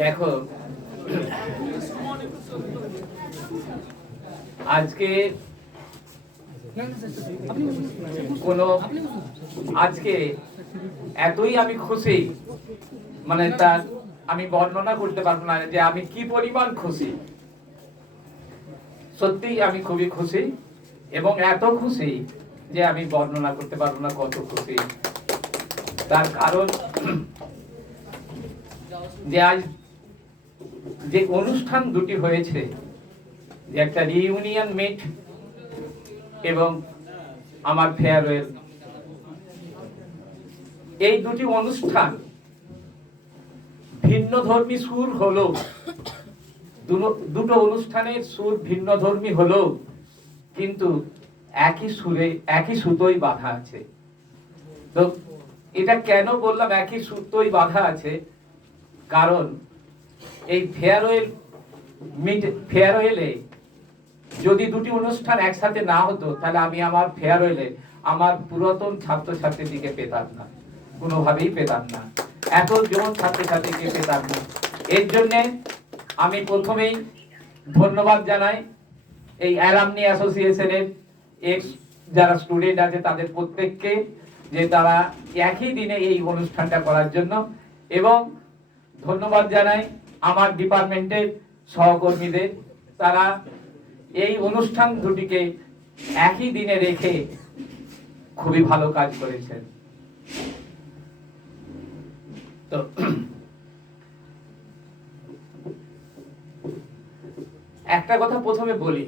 দেখো, আজকে আজকে এতই আমি খুশি, মানে তার আমি বর্ণনা করতে পারবো না যে আমি কি পরিমাণ খুশি। সত্যি আমি খুবই খুশি, এবং এত খুশি যে আমি বর্ণনা করতে পারবো না কত খুশি। তার কারণ যে আজ যে অনুষ্ঠান দুটি হয়েছে, যে একটা রিইউনিয়ন মিট এবং আমার ফেয়ারওয়েল, এই দুটি অনুষ্ঠান ভিন্ন ধর্মী সুর হলো, দুটো অনুষ্ঠানের সুর ভিন্ন ধর্মী হলো, কিন্তু একই সুরে একই সুতোই বাঁধা আছে। তো এটা কেন বললাম একই সুতোই বাঁধা আছে? কারণ এই ফেয়ারওয়েলে যদি দুটি অনুষ্ঠান একসাথে না হতো, তাহলে আমি আমার ফেয়ারওয়েলে আমার পুরাতন ছাত্রছাত্রীদিকে পেতাম না, কোনোভাবেই পেতাম না, এতজন ছাত্রছাত্রীকে পেতাম না। এর জন্যে আমি প্রথমেই ধন্যবাদ জানাই এই অ্যালামনি অ্যাসোসিয়েশনের এক্স যারা স্টুডেন্ট আছে তাদের প্রত্যেককে, যে তারা একই দিনে এই অনুষ্ঠানটা করার জন্য, এবং ধন্যবাদ জানাই আমার ডিপার্টমেন্টের সহকর্মীদের, তারা এই অনুষ্ঠান দুটিকে একই দিনে রেখে খুবই ভালো কাজ করেছেন। তো একটা কথা প্রথমে বলি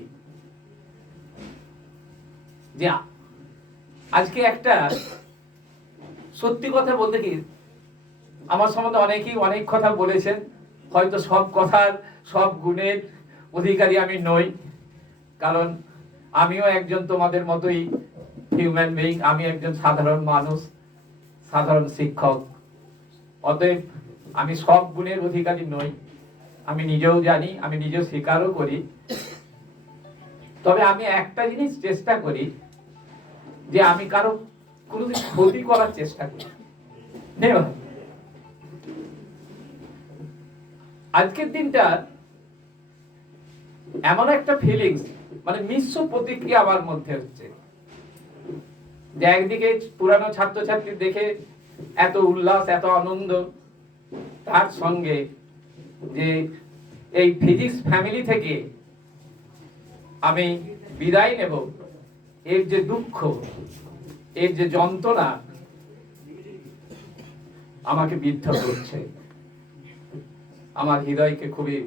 যে আজকে একটা সত্যি কথা বলতে কি, আমার সম্বন্ধে অনেকেই অনেক কথা বলেছেন, হয়তো সব কথার সব গুণের অধিকারী আমি নই, কারণ আমিও একজন তোমাদের মতোই হিউম্যান বিইং, আমি একজন সাধারণ মানুষ, সাধারণ শিক্ষক। অতএব আমি সব গুণের অধিকারী নই, আমি নিজেও জানি, আমি নিজেও স্বীকারও করি। তবে আমি একটা জিনিস চেষ্টা করি, যে আমি কারো কোনোদিন ক্ষতি করার চেষ্টা করি। আজকের দিনটা এমন একটা ফিলিংস, মানে মিশ্র প্রতিক্রিয়া আমার মধ্যে হচ্ছে, যে একদিকে পুরানো ছাত্রছাত্রী দেখে এত উল্লাস, এত আনন্দ, তার সঙ্গে যে এই ফিজিক্স ফ্যামিলি থেকে আমি বিদায় নেব, এর যে দুঃখ, এর যে যন্ত্রণা আমাকে বিদ্ধ করছে, আমার হৃদয়কে খুবই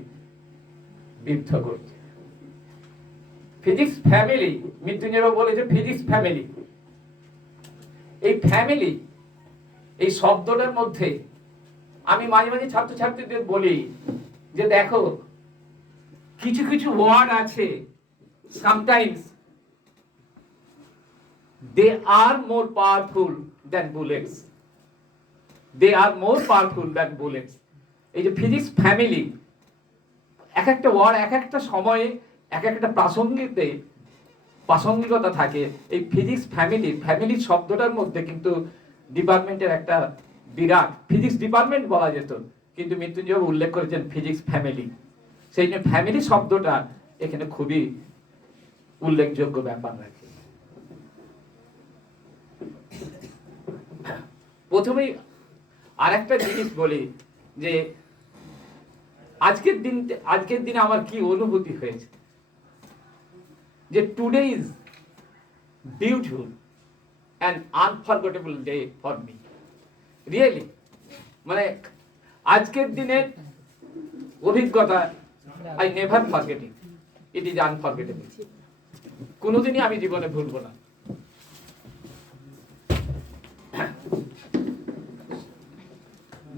বিদ্ধ করছে। ফিজিক্স ফ্যামিলি, মৃত্যুঞ্জয় বলেছে ফিজিক্স ফ্যামিলি, এই ফ্যামিলি এই শব্দটার মধ্যে আমি মাঝে মাঝে ছাত্রছাত্রীদের বলি যে দেখো, কিছু কিছু ওয়ার্ড আছে, sometimes they are more powerful than bullets, they are more powerful than bullets. এই যে ফিজিক্স ফ্যামিলি, এক একটা ওয়ার্ড এক একটা সময়ে এক একটা প্রাসঙ্গিকতা থাকে। এই ফিজিক্স ফ্যামিলি শব্দটার মধ্যে কিন্তু ডিপার্টমেন্টের একটা বিরাট, ফিজিক্স ডিপার্টমেন্ট বলা যেত, কিন্তু মৃত্যুঞ্জয় উল্লেখ করেছেন ফিজিক্স ফ্যামিলি। সেই জন্য ফ্যামিলি শব্দটা এখানে খুবই উল্লেখযোগ্য ব্যাপার রাখে। প্রথমেই আর একটা জিনিস বলি, যে আজকের দিনে আমার কি অনুভূতি হয়েছে, যে today is beautiful and unforgettable day for me, really. মানে আজকের দিনের অভিজ্ঞতা I never forget it, it is unforgettable. কোনোদিনই আমি জীবনে ভুলবো না।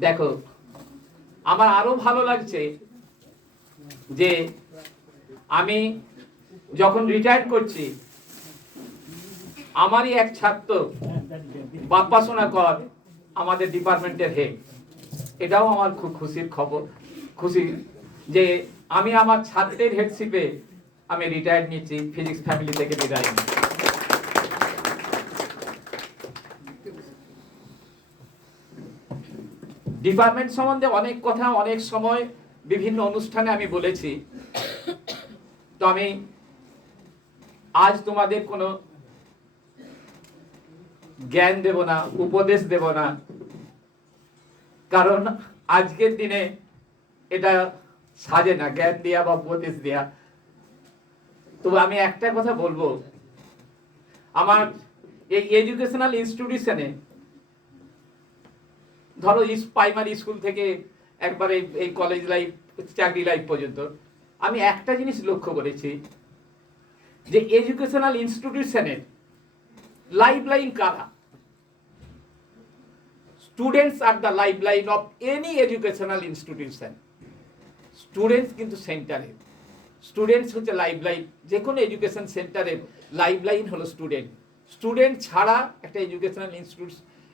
দেখো, আমার আরো ভালো লাগছে যে আমি যখন রিটায়ার করছি, আমারই এক ছাত্র বাপ্পাসোনা কর আমাদের ডিপার্টমেন্টের হেড, এটাও আমার খুব খুশির খবর, খুশি যে আমি আমার ছাত্রের হেডশিপে আমি রিটায়ার নিচ্ছি, ফিজিক্স ফ্যামিলি থেকে বিদায় নিচ্ছি। ডিপার্টমেন্ট সম্বন্ধে অনেক কথা অনেক সময় বিভিন্ন অনুষ্ঠানে আমি বলেছি। তো আমি আজ তোমাদের কোনো জ্ঞান দেব না, উপদেশ দেব না, কারণ আজকের দিনে এটা সাজে না জ্ঞান দেয়া বা উপদেশ দেয়া। তো আমি একটা কথা বলবো, আমার এই এডুকেশনাল ইনস্টিটিউশনে ধরো প্রাইমারি স্কুল থেকে একবারে এই কলেজ লাইফ, চাকরি লাইফ পর্যন্ত আমি একটা জিনিস লক্ষ্য করেছি যে এডুকেশনাল ইনস্টিটিউশনের লাইফ লাইন কারা? Students are the life line of any educational institution. Students কিন্তু সেন্টারে, স্টুডেন্টস হচ্ছে লাইফ লাইন। যে কোনো এডুকেশন সেন্টারের লাইফ লাইন হলো স্টুডেন্ট। স্টুডেন্ট ছাড়া একটা এডুকেশনাল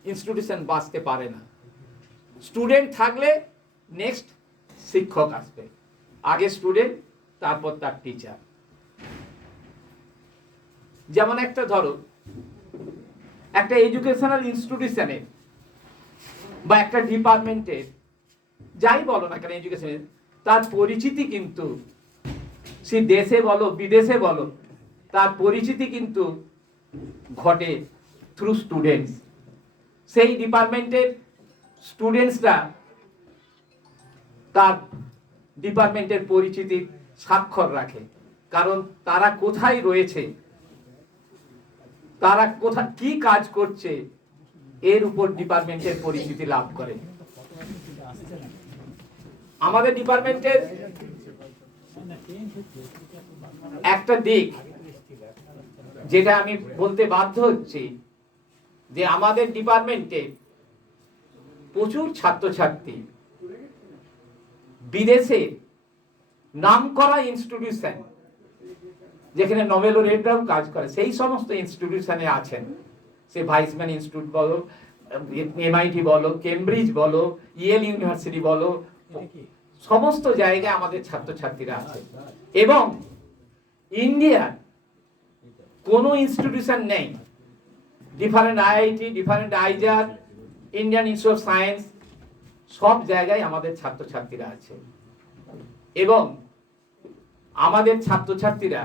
ইনস্টিটিউশন বাঁচতে পারে না। স্টুডেন্ট থাকলে নেক্সট শিক্ষক আসবে, আগে স্টুডেন্ট তারপর তার টিচার। যেমন একটা ধরো একটা এডুকেশনাল ইনস্টিটিউশনের বা একটা ডিপার্টমেন্টের যাই বলো না কেন এডুকেশনের, তার পরিচিতি কিন্তু সে দেশে বলো বিদেশে বলো, তার পরিচিতি কিন্তু ঘটে থ্রু স্টুডেন্টস। সেই ডিপার্টমেন্টের স্টুডেন্টসরা তার ডিপার্টমেন্টের পরিচিতির স্বাক্ষর রাখে, কারণ তারা কোথায় রয়েছে, তারা কোথায় কি কাজ করছে, এর উপর ডিপার্টমেন্টের পরিচিতি লাভ করে। আমাদের ডিপার্টমেন্টের একটা দিক যেটা আমি বলতে বাধ্য হচ্ছি যে আমাদের ডিপার্টমেন্টে প্রচুর ছাত্রছাত্রী বিদেশে নামকরা ইনস্টিটিউশন যেখানে নোবেল laureateরাও কাজ করে সেই সমস্ত ইনস্টিটিউশনে আছেন। সে ভাইসম্যান ইনস্টিটিউট বলো, এমআইটি বলো, কেমব্রিজ বলো, ইয়েল ইউনিভার্সিটি বলো, সমস্ত জায়গায় আমাদের ছাত্রছাত্রীরা আছে। এবং ইন্ডিয়ার কোনো ইনস্টিটিউশন নেই, different IIT, different IISER, Indian institute of science, সব জায়গায় আমাদের ছাত্রছাত্রীরা আছে। এবং আমাদের ছাত্রছাত্রীরা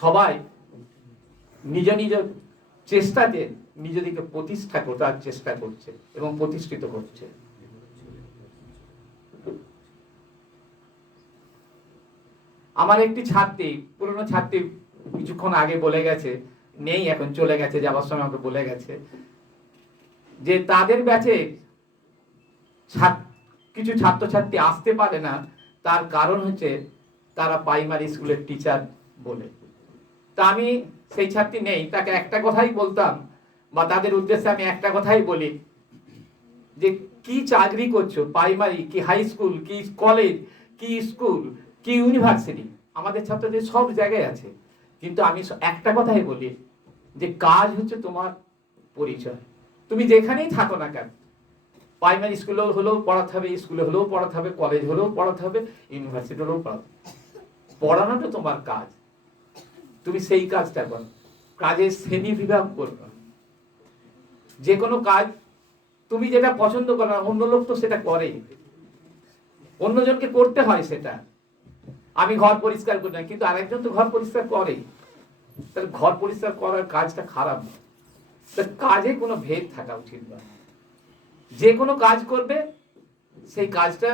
সবাই নিজ নিজ চেষ্টাতে নিজেদেরকে প্রতিষ্ঠা করার চেষ্টা করছে এবং প্রতিষ্ঠিত করছে। আমার একটি ছাত্রী, পুরনো ছাত্রী, কিছুক্ষণ আগে বলে গেছে, নেই এখন, চলে গেছে, যাবার সময় আমাকে বলে গেছে যে তাদের ব্যাচে কিছু ছাত্রছাত্রী আসতে পারে না, তার কারণ হচ্ছে তারা প্রাইমারি স্কুলের টিচার বলে। তা আমি সেই ছাত্রী নেই, তাকে একটা কথাই বলতাম, বা তাদের উদ্দেশ্যে আমি একটা কথাই বলি যে কি চাকরি করছো, প্রাইমারি কি হাই স্কুল কি কলেজ কি স্কুল কি ইউনিভার্সিটি, আমাদের ছাত্রদের সব জায়গায় আছে। কিন্তু আমি একটা কথাই বলি যে কাজ হচ্ছে তোমার পরিচয়। তুমি যেখানেই থাকো না কেন, প্রাইমারি স্কুলে হলেও পড়াতে হবে, স্কুলে হলেও পড়াতে হবে, কলেজ হলেও পড়াতে হবে, ইউনিভার্সিটি হলেও পড়াতে হবে। পড়ানোটা তোমার কাজ, তুমি সেই কাজটা করো। কাজের শ্রেণী বিভাগ করবে না। যে কোনো কাজ তুমি যেটা পছন্দ করো না, অন্য লোক তো সেটা করে, অন্যজনকে করতে হয় সেটা। আমি ঘর পরিষ্কার করি না, কিন্তু আরেকজন তো ঘর পরিষ্কার করে, তাহলে ঘর পরিষ্কার করার কাজটা খারাপ না। কাজে কোনো ভেদ থাকা উচিত নয়। যে কোনো কাজ করবে সেই কাজটা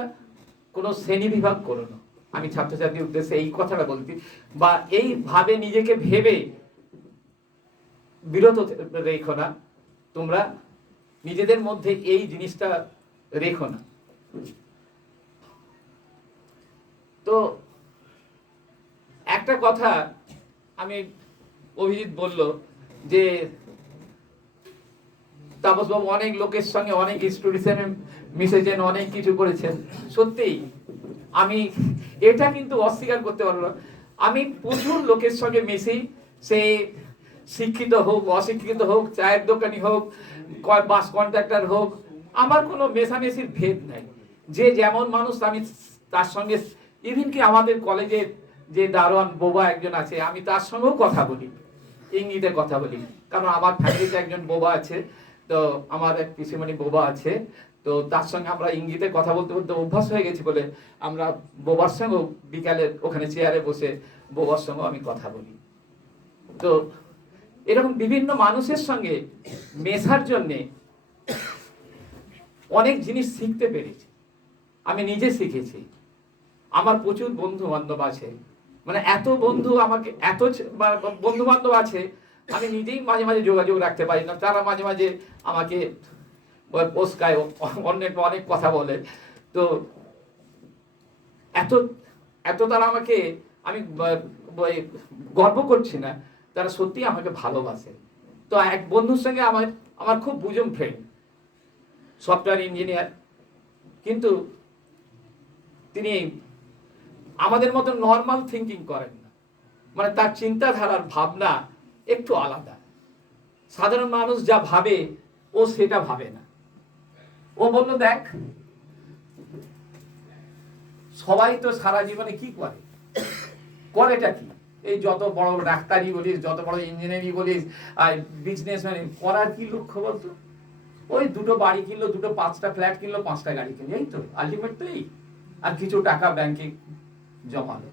কোনো শ্রেণী বিভাগ করো না। আমি ছাত্রছাত্রীর উদ্দেশ্যে এই কথাটা বলছি, বা এইভাবে নিজেকে ভেবে বিরত রেখো না, তোমরা নিজেদের মধ্যে এই জিনিসটা রেখো না। তো একটা কথা আমি, অভিজিৎ বলল যে তাপসবাবু অনেক লোকের সঙ্গে অনেক ইনস্টিটিউশনে মিশেছেন, অনেক কিছু করেছেন। সত্যিই আমি এটা কিন্তু অস্বীকার করতে পারবো না। আমি প্রচুর লোকের সঙ্গে মিশি, সে শিক্ষিত হোক অশিক্ষিত হোক, চায়ের দোকানি হোক, বাস কন্ট্রাক্টর হোক, আমার কোনো মেশামেশির ভেদ নাই। যে যেমন মানুষ আমি তার সঙ্গে, ইভিন কি আমাদের কলেজের যে দারোয়ান বোবা একজন আছে, আমি তার সঙ্গেও কথা বলি, ইংরেজিতে কথা বলি, কারণ আমার ফ্যামিলিতে একজন বোবা আছে। তো আমার এক পিসিমণি বোবা আছে, তো তার সঙ্গে আমরা ইঙ্গিতে কথা বলতে বলতে অভ্যাস হয়ে গেছি বলে আমরা বোবার সঙ্গেও বিকালে ওখানে চেয়ারে বসে বোবার সঙ্গেও আমি কথা বলি। তো এরকম বিভিন্ন মানুষের সঙ্গে মেশার জন্যে অনেক জিনিস শিখতে পেরেছি, আমি নিজে শিখেছি। আমার প্রচুর বন্ধু বান্ধব আছে, মানে এত বন্ধু আমাকে এত বন্ধু বান্ধব আছে, আমি নিজেই মাঝে মাঝে যোগাযোগ রাখতে পারি না। তারা মাঝে মাঝে আমাকে পোস্কায়, অনেক কথা বলে। তো এত এত তারা আমাকে, আমি গর্ব করছি না, তারা সত্যি আমাকে ভালোবাসে। তো এক বন্ধুর সঙ্গে আমার খুব বুঝুম ফ্রেন্ড, সফটওয়্যার ইঞ্জিনিয়ার, কিন্তু তিনি আমাদের মতো নর্মাল থিঙ্কিং করেন না, মানে তার চিন্তাধারার ভাবনা একটু আলাদা। সাধারণ মানুষ যা ভাবে ও সেটা ভাবে না। ও বলল, দেখ সবাই তো সারা জীবনে কি করেটা কি, এই যত বড় ডাক্তারি বলিস, যত বড় ইঞ্জিনিয়ারিং বলিস, আর বিজনেসম্যান, করার কি লক্ষ্য বলতো? ওই দুটো বাড়ি কিনলো, দুটো 5টা ফ্ল্যাট কিনলো, 5টা গাড়ি কিনলো, এই তো আলটিমেট তো এই, আর কিছু টাকা ব্যাংকে জমালো।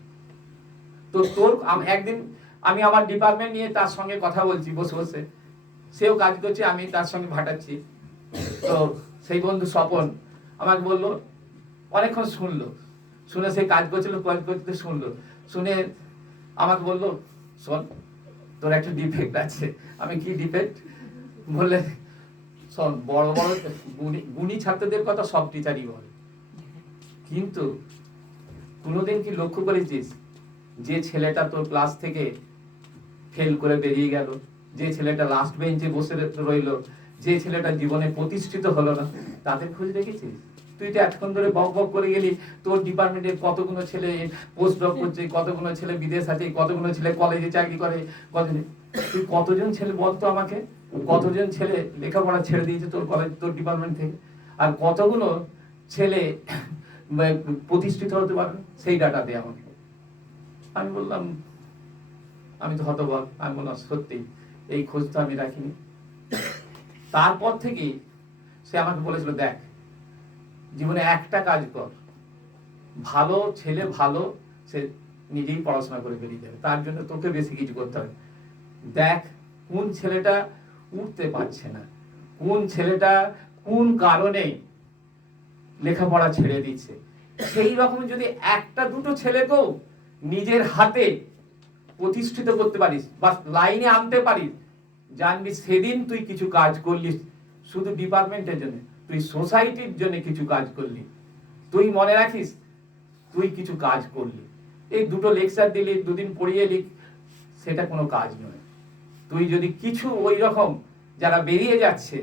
তো তোর একদিন আমি আমার ডিপার্টমেন্ট নিয়ে তার সঙ্গে কথা বলছি বসে বসে, সেও কাজ করছে, আমি তার সঙ্গে ভাটাচ্ছি। তো সেই বন্ধু স্বপন আমাকে বললো, অনেকক্ষণ শুনে সে কাজ করছিল, করতে শুনে আমাকে বললো, শোন তোর একটা ডিফেক্ট আছে। আমি কি ডিফেক্ট? বললে, শোন, বড় বড় গুণী ছাত্রদের কথা সব টিচারই বলে, কিন্তু কোনোদিন কি লক্ষ্য করেছিস যে ছেলেটা তোর ক্লাস থেকে ফেল করে বেরিয়ে গেল, যে ছেলেটা লাস্ট বেঞ্চে বসে রইল, যে ছেলেটা জীবনে প্রতিষ্ঠিত হলো না, তাদের খোঁজ রেখেছিস? তুই তো এতক্ষণ ধরে বক বক করে গেলি তোর ডিপার্টমেন্টের কতগুলো ছেলে পোস্ট ডক করছে, কতগুলো ছেলে বিদেশ আছে, কতগুলো ছেলে কলেজে চাকরি করে, তুই কতজন ছেলে বলতো আমাকে, কতজন ছেলে লেখাপড়া ছেড়ে দিয়েছে তোর কলেজ, তোর ডিপার্টমেন্ট থেকে, আর কতগুলো ছেলে প্রতিষ্ঠিত হতে পারবে, সেই ডাটা দে আমাকে। আমি বললাম, আমি তো হতবাক। আমি বললাম, সত্যি এই খোঁজ তো আমি রাখিনি। তারপর থেকে সে আমাকে বলেছিল, দেখ জীবনে একটা কাজ কর, ভালো ছেলে ভালো, সে নিজেই পড়াশোনা করে বেরিয়ে যাবে, তার জন্য তোকে বেশি কিছু করতে হবে। দেখ কোন ছেলেটা উঠতে পারছে না, কোন ছেলেটা কোন কারণে লেখাপড়া ছেড়ে দিচ্ছে, সেই রকম যদি একটা দুটো ছেলেকেও নিজের হাতে প্রতিষ্ঠিত করতে পারিস বা লাইনে আনতে পারিস, জানবি সেদিন তুই কিছু কাজ করলি, শুধু ডিপার্টমেন্টের জন্য, তুই সোসাইটির জন্য কিছু কাজ করলি। তুই মনে রাখিস তুই কিছু কাজ করলি। এই দুটো লেকচার দিলি, দুদিন পড়িয়ে এলি, সেটা কোনো কাজ নয়। তুই যদি কিছু ওই রকম যারা বেরিয়ে যাচ্ছে,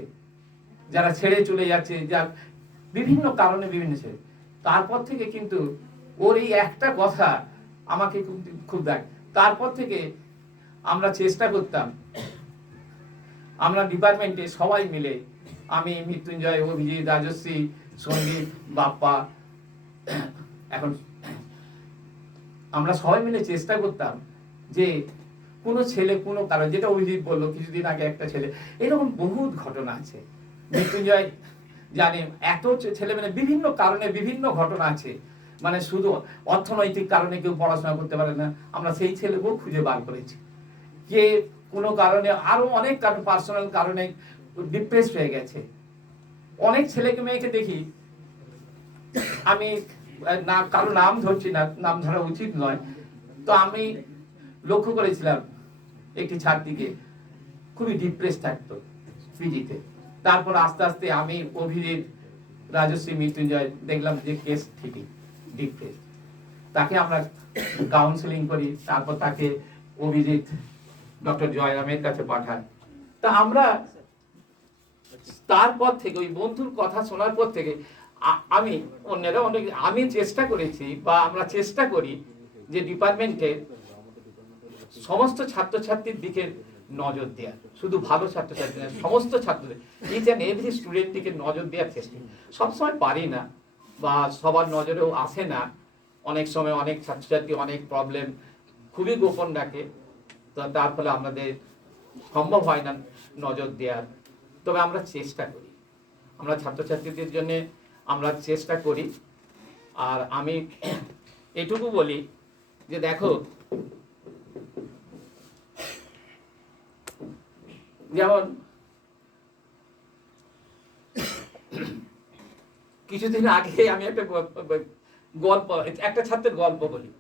যারা ছেড়ে চলে যাচ্ছে, যা বিভিন্ন কারণে বিভিন্ন ছেড়ে, তারপর থেকে কিন্তু ওর এই একটা কথা আমাকে খুব দেখ। তারপর থেকে আমরা চেষ্টা করতাম, আমরা ডিপার্টমেন্টে সবাই মিলে, আমি, মৃত্যুঞ্জয়, অভিজিৎ, রাজশ্রী, সন্দীপ, বাপ্পা, এখন আমরা সবাই মিলে চেষ্টা করতাম যে কোনো ছেলে কোনো কারণ, যেটা অভিজিৎ বললো কিছুদিন আগে একটা ছেলে, এরকম বহুত ঘটনা আছে, মৃত্যুঞ্জয় জানে, এত ছেলে মেয়ে বিভিন্ন কারণে বিভিন্ন ঘটনা আছে, মানে শুধু অর্থনৈতিক কারণে কেউ পড়াশোনা করতে পারে না, আমরা সেই ছেলেকেও খুঁজে বার করেছি। কে কোনো কারণে, আরো অনেক কারণ, পার্সোনাল কারণে ডিপ্রেসড হয়ে গেছে। অনেক ছেলেকে মেয়েকে দেখি, আমি না কারো নাম ধরছি না, নাম ধরা উচিত নয়, তো আমি লক্ষ্য করেছিলাম একটি ছাত্রীকে খুবই ডিপ্রেস থাকতো পিজিতে। তারপর আস্তে আস্তে আমি, অভিজিৎ, রাজশ্রী, মৃত্যুঞ্জয় দেখলাম যে কেস ঠিকই ডিপ্রেস, তাকে আমরা কাউন্সেলিং করি, তারপর তাকে অভিজিৎ ডক্টর জয়রামের কাছে পাঠান। তা আমরা তারপর থেকে ওই বন্ধুর কথা শোনার পর থেকে আমি, অন্যরা অনেক, আমি চেষ্টা করেছি বা আমরা চেষ্টা করি যে ডিপার্টমেন্টে সমস্ত ছাত্রছাত্রীর দিকে নজর দেওয়া, শুধু ভালো ছাত্রছাত্রী না, সমস্ত ছাত্রদের, ইচ অ্যান্ড এভরি স্টুডেন্ট দিকে নজর দেওয়ার চেষ্টা। সবসময় পারি না বা সবার নজরেও আসে না, অনেক সময় অনেক ছাত্রছাত্রী অনেক প্রবলেম খুবই গোপন রাখে, তো তার ফলে আমাদের সম্ভব হয় না নজর দেওয়ার, তবে আমরা চেষ্টা করি। আমরা ছাত্রছাত্রীদের জন্য আমরা চেষ্টা করি। আর আমি এটুকু বলি যে দেখো, যেমন কিছুদিন আগে আমি একটা গল্প, একটা ছাত্রের গল্প বলি।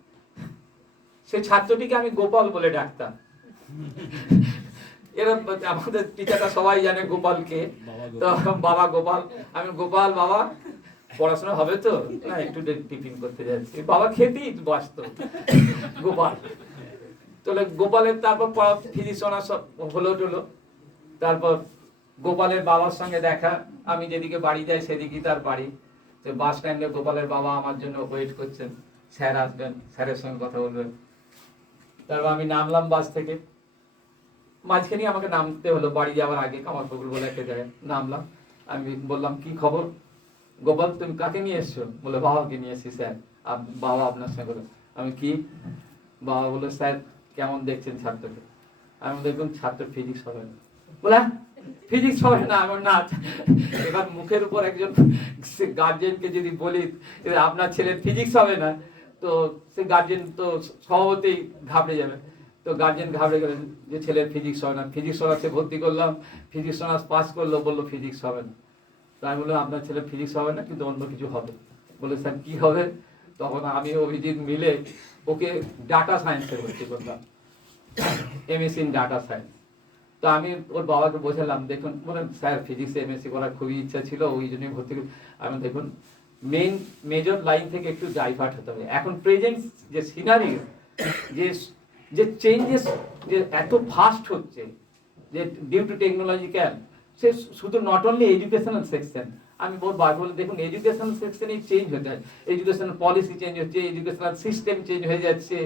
সেই ছাত্রটিকে আমি গোপাল বলে ডাকতাম। এরা আমাদের টিচাররা সবাই জানে গোপালকে, তো বাবা গোপাল, আমি গোপাল বাবা পড়াশোনা হবে তো না, একটু টিফিন করতে যাচ্ছি, বাবা খেতেই ব্যস্ত গোপাল। তাহলে গোপালের তারপর ফিজিক্স অনার্স হলো টলো, তারপর গোপালের বাবার সঙ্গে দেখা, আমি যেদিকে বাড়ি যাই সেদিকেই তার বাড়ি। তো বাস স্ট্যান্ডে গোপালের বাবা আমার জন্য ওয়েট করছেন, স্যার আসবেন, স্যারের সঙ্গে কথা বলবেন। তারপর আমি নামলাম বাস থেকে, মাঝখানে আমাকে নামতে হলো বাড়ি যাওয়ার আগে, কামারপুকুর বলে একটা জায়গায় নামলাম। আমি বললাম কি খবর গোপাল, তুমি কাকে নিয়ে এসছো? বলে বাবাকে নিয়ে এসছি স্যার। বাবা আপনার সঙ্গে বলে, আমি কি? বাবা বলে স্যার কেমন দেখছেন ছাত্রকে? আমি দেখুন ছাত্র ফিজিক্স হবে না। বলে ফিজিক্স হবে না? আমার না। এবার মুখের উপর একজন গার্জেনকে যদি বলি আপনার ছেলের ফিজিক্স হবে না, তো সে গার্জেন তো স্বভাবতেই ঘাবড়ে যাবে। তো গার্জেন ঘাবড়ে গেলেন যে ছেলের ফিজিক্স হবে না। ফিজিক্স অনার্সে ভর্তি করলাম, ফিজিক্স অনার্স পাস করলো, বললো ফিজিক্স হবে না। তাই বললাম আপনার ছেলে ফিজিক্স হবে না, কিন্তু অন্য কিছু হবে। বলে স্যার কি হবে? তখন আমি অভিজিৎ মিলে ওকে ডাটা সায়েন্সে ভর্তি করলাম, এমএসসি ইন ডাটা সায়েন্স। তো আমি ওর বাবাকে বোঝালাম, দেখুন বলেন স্যার ফিজিক্সে এমএসসি করার খুবই ইচ্ছা ছিল, ওই জন্যই ভর্তি করি। আমি দেখুন মেজর লাইন থেকে একটু ডাইভার্ট হতে হবে। এখন প্রেজেন্ট যে সিনারিও, যে যে চেঞ্জেস যে এত ফাস্ট হচ্ছে, যে ডিউ টু টেকনোলজিক্যাল, সে শুধু নট অনলি এডুকেশনাল সেকশন। আমি বলে দেখুন এডুকেশনাল সেকশনেই চেঞ্জ হতে হয়, এডুকেশনাল পলিসি চেঞ্জ হচ্ছে, এডুকেশনাল সিস্টেম চেঞ্জ হয়ে যাচ্ছে,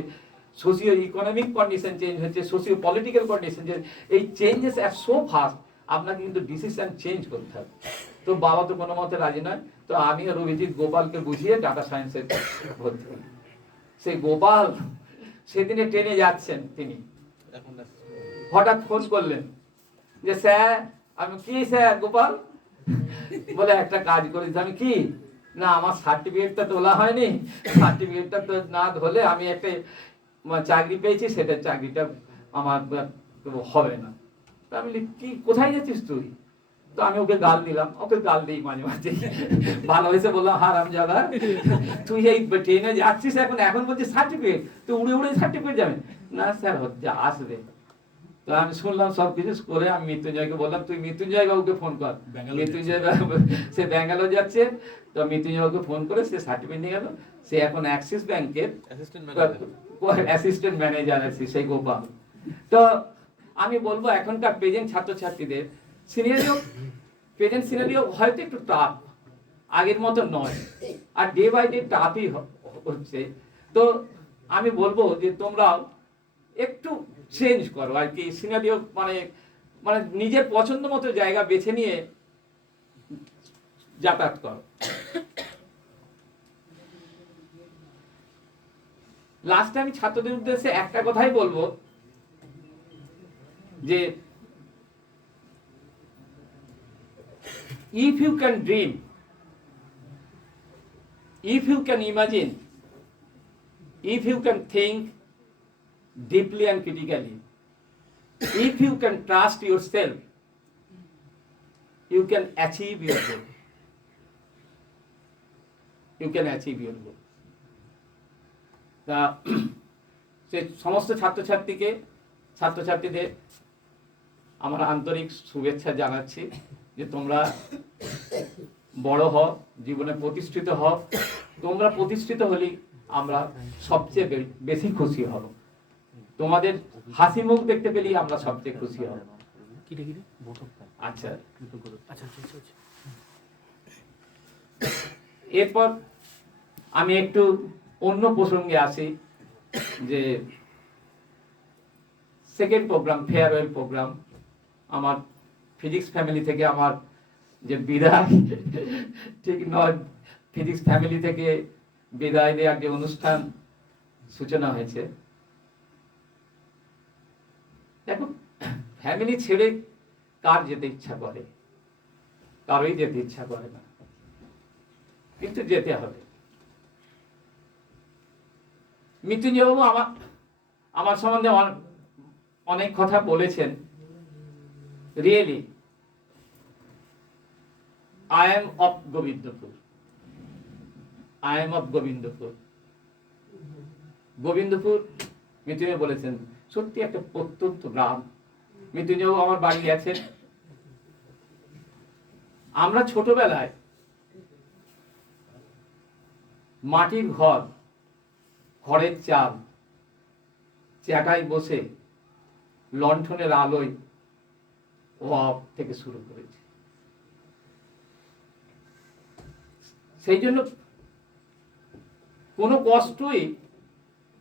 সোশিও ইকোনমিক কন্ডিশন চেঞ্জ হচ্ছে, সোশিও পলিটিক্যাল কন্ডিশন চেঞ্জ। এই চেঞ্জেস আর সো ফাস্ট, আপনাকে কিন্তু ডিসিশন চেঞ্জ করতে হবে। তো বাবা তো কোনো মতে রাজি নয়। তো আমি আর অভিজিৎ গোপালকে বুঝিয়ে ডাটা সায়েন্সে ভর্তি করি। সেই গোপাল সেদিনে ট্রেনে যাচ্ছেন, তিনি হঠাৎ ফোন করলেন যে স্যার। আমি কি স্যার? গোপাল বলে একটা কাজ করেছি। আমি কি? না আমার সার্টিফিকেটটা তোলা হয়নি, সার্টিফিকেটটা তো না ধরলে আমি একটা চাকরি পেয়েছি, সেটা চাকরিটা আমার হবে না। আমি কি কোথায় যাচ্ছিস তুই? তো আমি ওকে গাল দিলাম, ওকে গাল দিই মাঝে মাঝে, ভালো হয়েছে বললাম হারামজাদা, তুই এই ট্রেনে যাচ্ছিস এখন, এখন বলছিস সার্টিফিকেট, তুই উড়ে উড়ে সার্টিফিকেট যাবে না? স্যার যা আসবে। তো আমি শুনলাম সবকিছু করে আমি মৃত্যুঞ্জয়কে বললাম তুই মৃত্যুঞ্জয় বাবুকে ফোন কর। মৃত্যুঞ্জয় বাবু সে ব্যাঙ্গালোর যাচ্ছে, তো মৃত্যুঞ্জয় বাবুকে ফোন করে সে সার্টিফিকেট নিয়ে গেল। সে এখন অ্যাক্সিস ব্যাংকের অ্যাসিস্ট্যান্ট ম্যানেজার আছে, সেই গোপাল। তো আমি বলবো এখনকার প্রেজেন্ট ছাত্রছাত্রীদের সিনারিও, প্রেজেন্ট সিনারিও হয়তো একটু টাফ, আগের মতো নয়, আর ডে বাই ডে টাফই হচ্ছে। তো আমি বলবো যে তোমরাও একটু চেঞ্জ করো আর কি, সিনারিও মানে মানে নিজের পছন্দ মতো জায়গা বেছে নিয়ে যাতায়াত করো। লাস্টে আমি ছাত্রদের উদ্দেশ্যে একটা কথাই বলবো যে if you can dream, if you can imagine, if you can think deeply and critically, if you can trust yourself, you can achieve your goal. You can achieve your goal. সে সমস্ত ছাত্রছাত্রীদের আমার আন্তরিক শুভেচ্ছা জানাচ্ছি যে তোমরা বড় হও, জীবনে প্রতিষ্ঠিত হও। তোমরা প্রতিষ্ঠিত হলেই আমরা সবচেয়ে বেশি খুশি হব। তোমাদের হাসি মুখ দেখতে পেলেই আমরা সবচেয়ে খুশি হব। আচ্ছা, এরপর আমি একটু অন্য প্রসঙ্গে আসি, যে সেকেন্ড প্রোগ্রাম, ফেয়ারওয়েল প্রোগ্রাম। আমার ফিজিক্স ফ্যামিলি থেকে আমার যে বিদায়, ঠিক নয়, ফিজিক্স ফ্যামিলি থেকে বিদায় দেওয়ার যে অনুষ্ঠান সূচনা হয়েছে। দেখো ফ্যামিলি ছেড়ে কার যেতে ইচ্ছা করে? কারোই যেতে ইচ্ছা করে না, কিন্তু যেতে হবে। মৃত্যুঞ্জয়বাবু আমার সম্বন্ধে অনেক কথা বলেছেন। Really I am of Gobindpur, I am of Gobindpur. Gobindpur Mrityunjay বলেছেন সত্যি একটা প্রত্যন্ত গ্রাম। মৃত্যুঞ্জয়বাবু আমার বাড়ি গেছেন। আমরা ছোটবেলায় মাটির ঘর, খড়ের চাল, চ্যাটায় বসে লণ্ঠনের আলোয় ওয়াক থেকে শুরু করেছি। সেই জন্য কোনো কষ্টই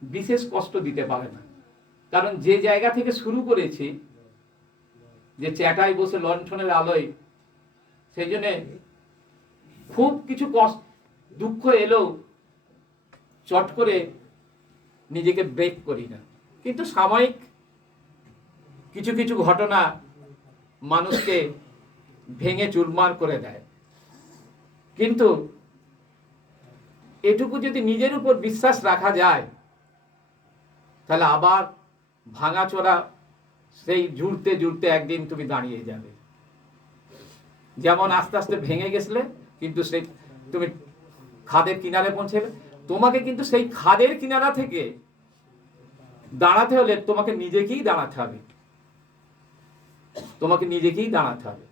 বিশেষ কষ্ট দিতে পারে না, কারণ যে জায়গা থেকে শুরু করেছি, যে চ্যাটায় বসে লণ্ঠনের আলোয়, সেই জন্য খুব কিছু কষ্ট দুঃখ এলেও চট করে নিজেকে ব্রেক করি না। কিন্তু সাময়িক কিছু কিছু ঘটনা মানুষকে ভেঙে চুরমার করে দেয়, কিন্তু এটুকু যদি নিজের উপর বিশ্বাস রাখা যায়, তাহলে আবার ভাঙাচোরা সেই জুড়তে জুড়তে একদিন তুমি দাঁড়িয়ে যাবে। যেমন আস্তে আস্তে ভেঙে গেছিলে, কিন্তু সেই তুমি খাদের কিনারে পৌঁছেবে। তোমাকে কিন্তু সেই খাদের কিনারা থেকে দাঁড়াতে হলে তোমাকে নিজেকেই দাঁড়াতে হবে, তোমাকে নিজেকেই দাঁড়াতে হবে।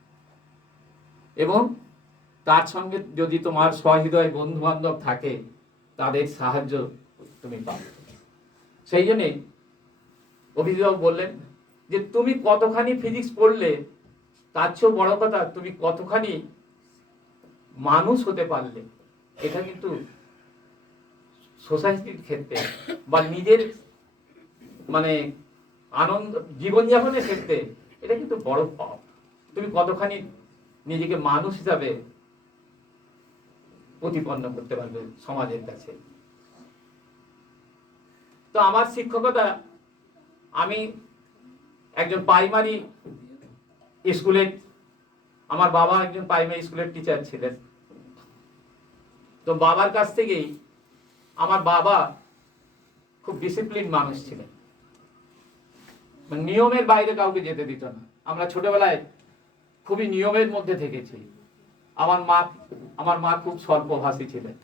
এবং তার সঙ্গে যদি তোমার সহৃদয় বন্ধু বান্ধব থাকে, তাদের সাহায্য তুমি পাবে। সেই জন্যে অভিযোগ বললেন যে তুমি কতখানি ফিজিক্স পড়লে, তার চেয়েও বড় কথা তুমি কতখানি মানুষ হতে পারলে। এটা কিন্তু সোসাইটির ক্ষেত্রে বা নিজের মানে আনন্দ জীবনযাপনের ক্ষেত্রে এটা কিন্তু বড় পাপ। তুমি কতখানি নিজেকে মানুষ হিসাবে প্রতিপন্ন করতে পারবে সমাজের কাছে। তো আমার শিক্ষকতা, আমি একজন প্রাইমারি স্কুলের, আমার বাবা একজন প্রাইমারি স্কুলের টিচার ছিলেন। তো বাবার কাছ থেকেই, আমার বাবা খুব ডিসিপ্লিন মানুষ ছিলেন, নিয়মের বাইরে কাউকে যেতে দিত না। আমরা ছোটবেলায় খুবই নিয়মের মধ্যে থেকেছি। আমার মা খুব স্বল্পভাষী ছিলেন,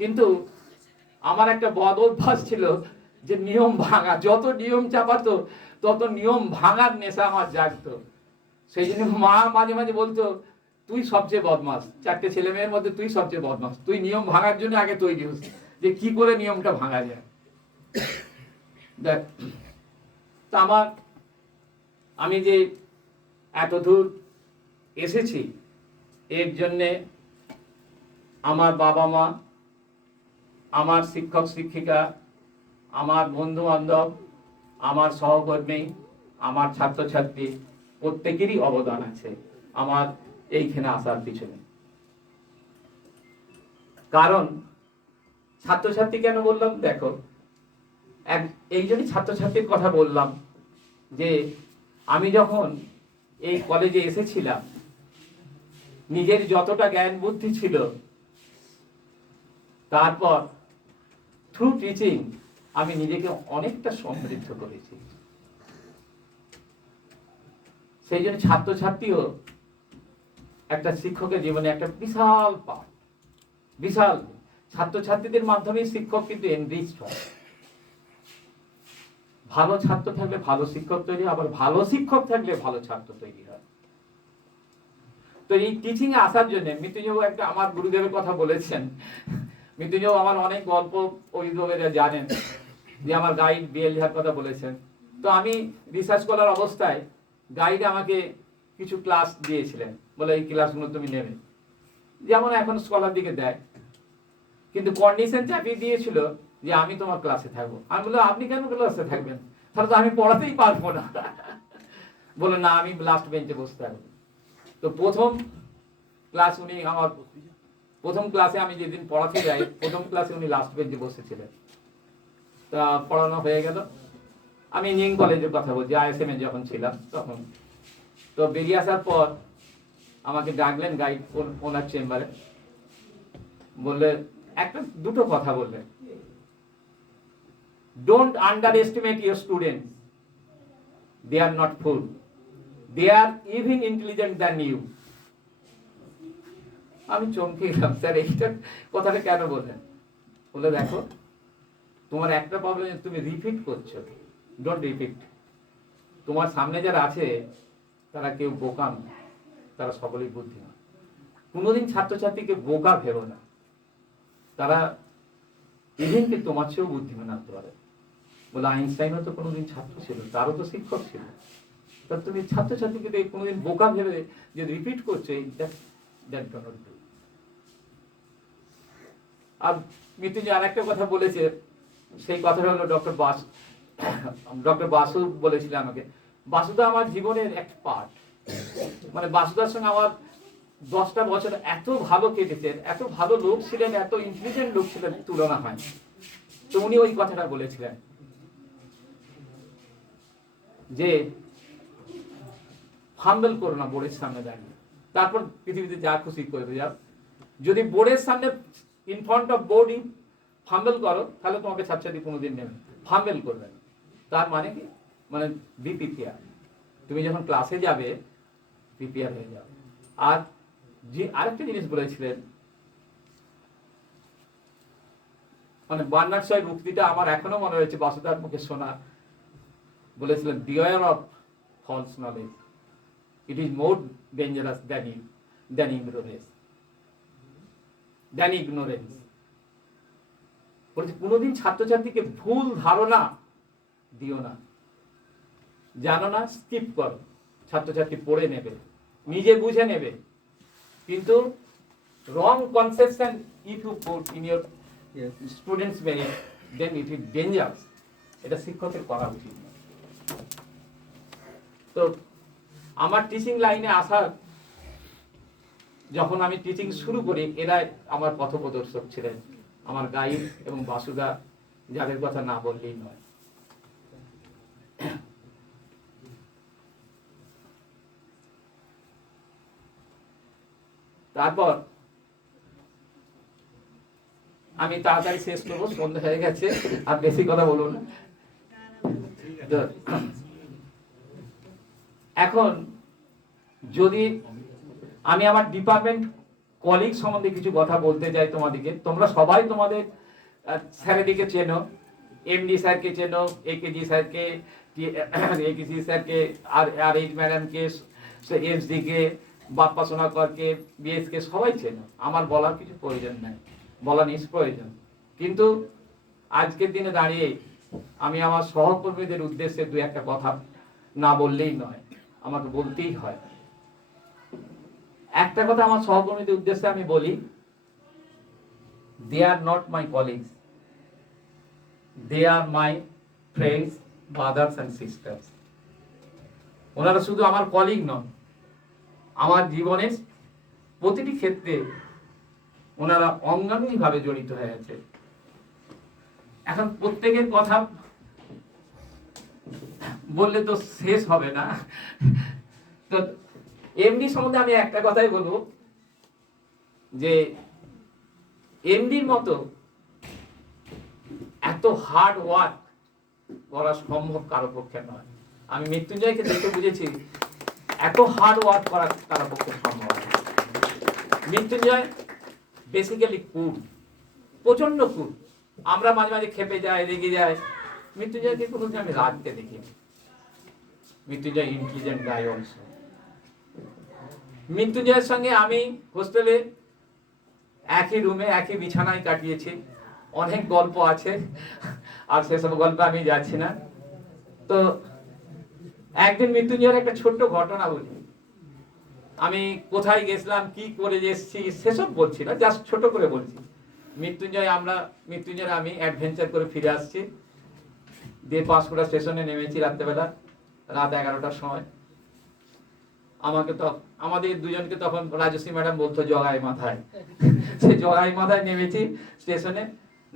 কিন্তু আমার একটা বদ অভ্যাস ছিল যে নিয়ম ভাঙা। যত নিয়ম চাপাতো তত নিয়ম ভাঙার নেশা আমার জাগতো। সেই জন্য মা মাঝে মাঝে বলতো, তুই সবচেয়ে বদমাস, 4টে ছেলে মেয়ের মধ্যে তুই সবচেয়ে বদমাস, তুই নিয়ম ভাঙার জন্য আগে তৈরি হোস, যে কি করে নিয়মটা ভাঙা যায়। দেখ, তা আমি যে এত দূর এসেছি, এর জন্যে আমার বাবা মা, আমার শিক্ষক শিক্ষিকা, আমার বন্ধু বান্ধব, আমার সহকর্মী, আমার ছাত্রছাত্রী প্রত্যেকেরই অবদান আছে আমার এইখানে আসার পিছনে। কারণ ছাত্রছাত্রী কেন বললাম, দেখো, এই জন্য ছাত্রছাত্রীর কথা বললাম যে আমি যখন এই কলেজে এসেছিলাম, নিজের যতটা জ্ঞান বুদ্ধি ছিল, তারপর থ্রু টিচিং আমি নিজেকে অনেকটা সমৃদ্ধ করেছি। সেই জন্য ছাত্রছাত্রীও একটা শিক্ষকের জীবনে একটা বিশাল পার্ট, বিশাল। ছাত্রছাত্রীদের মাধ্যমে শিক্ষক কিন্তু এনরিচড হয়। ভালো ছাত্র থাকলে ভালো শিক্ষক তৈরি হয়, আবার ভালো শিক্ষক থাকলে ভালো ছাত্র তৈরি হয়। তো এই টিচিং এ আসার জন্য মৃত্যুঞ্জয় একটা আমার গুরুদেবের কথা বলেছেন। মৃত্যুঞ্জয় আমার অনেক গল্প অভিযোগেরা জানেন, যে আমার গাইড বিএলঝার কথা বলেছেন। তো আমি রিসার্চ করার অবস্থায় গাইড আমাকে কিছু ক্লাস দিয়েছিলেন, বলে এই ক্লাসগুলো তুমি নেবে, যেমন এখন স্কলার দিকে দেয়। কিন্তু কন্ডিশন চাপিয়ে দিয়েছিল যে আমি তোমার ক্লাসে থাকবো। আমি বললাম, আপনি কেন ক্লাসে থাকবেন? তাহলে তো আমি পড়াতেই পারবো না। বলে, না, আমি লাস্ট বেঞ্চে বসতে থাকবো। তো প্রথম ক্লাসে আমি যেদিন পড়াতে যাই, প্রথম ক্লাসে উনি লাস্ট বেঞ্চে বসেছিলেন। তা পড়ানো হয়ে গেল। আমি ইঞ্জিনিয়ারিং কলেজের কথা বলছি, ISM এ যখন ছিলাম তখন। তো বেরিয়ে আসার পর আমাকে ডাকলেন গাইড ওনার চেম্বারে, বললে একটা দুটো কথা বললেন, don't underestimate your student, they are not fool, they are even intelligent than you. আমি চমকে গেলাম, স্যার এইটা কথাটা কেন বললেন? বলে দেখো, তোমার একটা প্রবলেম, তুমি রিপিট করছো, ডোন্ট রিপিট। তোমার সামনে যারা আছে তারা কেউ বোকা নয়, তারা সকলেই বুদ্ধিমান। কোনোদিন ছাত্রছাত্রীকে বোকা ভেবো না, তারা ইভেন কি তোমার চেয়েও বুদ্ধিমান হতে পারে। বলে আইনস্টাইনও তো কোনোদিন ছাত্র ছিল, তারও তো শিক্ষক ছিল। তা তুমি ছাত্রছাত্রীকে কোনোদিন বোকা ভেবে যে রিপিট করছো, আর মৃত্যুঞ্জয় আরেকটা কথা বলেছে, সেই কথাটা হলো ডক্টর বাসু বলেছিলেন আমাকে, বাসুদা আমার জীবনের এক পার্ট, মানে বাসুদার সঙ্গে আমার 10টা বছর এত ভালো কেটেছে, এত ভালো লোক ছিলেন, এত ইন্টেলিজেন্ট লোক ছিলেন, তুলনা হয়। তো উনি ওই কথাটা বলেছিলেন যে ফাম্বল করো না বোর্ডের সামনে দাঁড়িয়ে, তারপর পৃথিবীতে যা খুশি করে যাও। যদি বোর্ডের সামনে in front of board fumble করো, তাহলে তোমাকে ছাত্রছাত্রী কোনোদিন নেবে, ফাম্বল করবে না। তার মানে কি, মানে বি প্রিপেয়ার, তুমি যখন ক্লাসে যাবে প্রিপেয়ার হয়ে যাবে। আর যে আরেকটা জিনিস বলেছিলেন, মানে বার্নার্ড শয়ের উক্তিটা আমার এখনো মনে রয়েছে, বাসুদার মুখে শোনা। বলেছিলেন, beware of false knowledge, it is more dangerous than ignorance. বলছে কোনোদিন ছাত্রছাত্রীকে ভুল ধারণা দিও না, জানো না স্কিপ করো, ছাত্রছাত্রী পড়ে নেবে, নিজে বুঝে নেবে, কিন্তু wrong conception if you put in your students brain, then it is dangerous. এটা শিক্ষকের করা উচিত না। তো আমার টিচিং লাইনে আসার, যখন আমি টিচিং শুরু করি, এরা আমার পথপ্রদর্শক ছিলেন, আমার গাইড এবং বাসুদা, যাদের কথা না বললেই নয়। তারপর আমি তাড়াতাড়ি শেষ করবো, সন্ধ্যা হয়ে গেছে, আর বেশি কথা বলবো না। এখন যদি আমি আমার ডিপার্টমেন্ট কলিগ সম্বন্ধে কিছু কথা বলতে চাই তোমাদেরকে, তোমরা সবাই তোমাদের স্যারেদিকে চেনো, এমডি স্যারকে চেনো, একেজি স্যারকে, একেজি স্যারকে, আর এইচ ম্যাডামকে, এসডি কে, বাপ্পা সোনাকরকে, বিএসকে, সবাই চেনো। আমার বলার কিছু প্রয়োজন নাই, বলা নিষ্প্রয়োজন। কিন্তু আজকের দিনে দাঁড়িয়ে আমি আমার সহকর্মীদের উদ্দেশ্যে দু একটা কথা না বললেই নয়, আমাকে বলতেই হয়। একটা কথা আমার সহকর্মীদের উদ্দেশ্যে আমি বলি, they are not my colleagues, they are my friends, brothers and sisters. ওনারা শুধু আমার কলিগ নন, আমার জীবনের প্রতিটি ক্ষেত্রে ওনারা অঙ্গাঙ্গিভাবে জড়িত হয়ে আছে। এখন প্রত্যেকের কথা বললে তো শেষ হবে না। তো এমডি সম্বন্ধে আমি একটা কথাই বলবো, যে এমডির মতো এত হার্ড ওয়ার্ক করা সম্ভব কারো পক্ষে নয়। আমি মৃত্যুঞ্জয়কে দেখে বুঝেছি এত হার্ড ওয়ার্ক করা কারো পক্ষে সম্ভব। মৃত্যুঞ্জয় বেসিক্যালি কুল, প্রচন্ড কুল। আমরা মাঝে মাঝে খেপে যাই, রেগে যাই, মৃত্যুঞ্জয়কে কোনোদিন আমি রাগতে দেখিনি। মৃত্যুঞ্জয় ইন্টেলিজেন্ট গাই অলসো। মৃত্যুঞ্জয়ের সঙ্গে আমি হোস্টেলে একই রুমে একই বিছানায় কাটিয়েছি, অনেক গল্প আছে, আর সেসব গল্প আমি যাচ্ছি না। তো একদিন মৃত্যুঞ্জয়ের একটা ছোট্ট ঘটনা বলি। আমি কোথায় গেছিলাম, কি করে এসেছি, সেসব বলছি না, জাস্ট ছোট করে বলছি। মৃত্যুঞ্জয় আমি অ্যাডভেঞ্চার করে ফিরে আসছি, দিয়ে পাঁশকুড়া স্টেশনে নেমেছি রাত্রেবেলা, রাত 11টার সময়। আমাকে তো আমাদের দুজনকে তখন রাজশ্রী ম্যাডাম বলতো জগাই মাথায়। সে জগাই মাথায় নেমেছি স্টেশনে,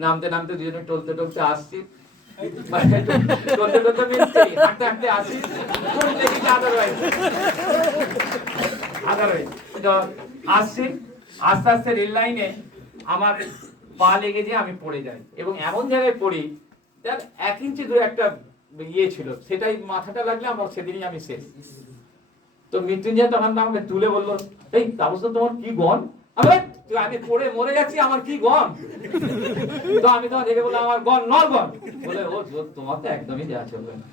নামতে নামতে দুজনে টলতে টলতে আসছি, টলতে টলতে মিলছি, হাঁটতে হাঁটতে আসি, আদারওয়াইজ 11:15 তো আসছি, আস্তে আস্তে রেল লাইনে আমার পা লেগে যেয়ে আমি পড়ে যাই এবং এমন জায়গায় পড়ি যার 1 ইঞ্চি দূরে একটা ইয়ে ছিল, সেটাই মাথাটা লাগলে আমার সেদিনই আমি শেষ। তো মৃত্যুঞ্জয় তখন আমাকে তুলে বললো, এই তাপস তোমার কি গন? আমি পড়ে মরে যাচ্ছি, আমার কি গন? তো আমি তখন দেখে বললাম আমার গন নরগন। বলে ও তোমার তো একদমই দেওয়া চলবে না,